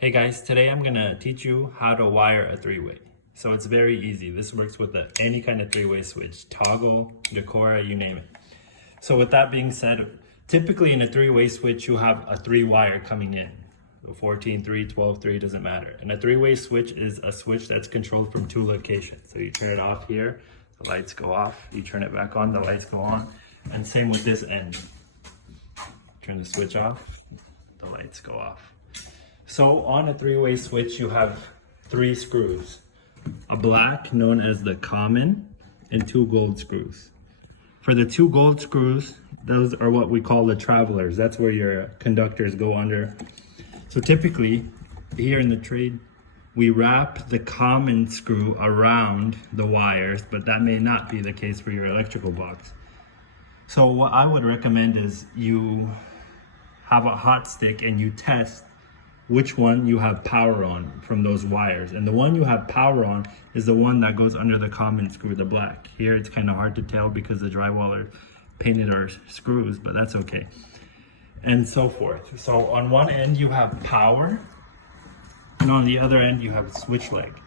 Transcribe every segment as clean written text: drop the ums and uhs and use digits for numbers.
Hey guys, today I'm gonna teach you how to wire a three-way. So it's very easy. This works with any kind of three-way switch, toggle, Decora, you name it. So with that being said, typically in a three-way switch, you have a three-wire coming in. So 14, 3, 12, 3, doesn't matter. And a three-way switch is a switch that's controlled from two locations. So you turn it off here, the lights go off. You turn it back on, the lights go on. And same with this end. Turn the switch off, the lights go off. So on a three-way switch, you have 3 screws. A black, known as the common, and 2 gold screws. For the 2 gold screws, those are what we call the travelers. That's where your conductors go under. So typically, here in the trade, we wrap the common screw around the wires, but that may not be the case for your electrical box. So what I would recommend is you have a hot stick and you test which one you have power on from those wires. And the one you have power on is the one that goes under the common screw, the black. Here it's kind of hard to tell because the drywaller painted our screws, but that's okay. And so forth. So on one end you have power, and on the other end you have switch leg.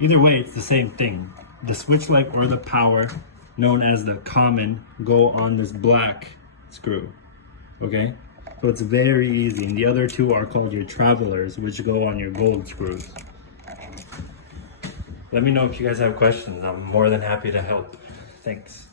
Either way, it's the same thing. The switch leg or the power, known as the common, go on this black screw, okay? So it's very easy, and the other 2 are called your travelers, which go on your gold screws. Let me know if you guys have questions. I'm more than happy to help. Thanks.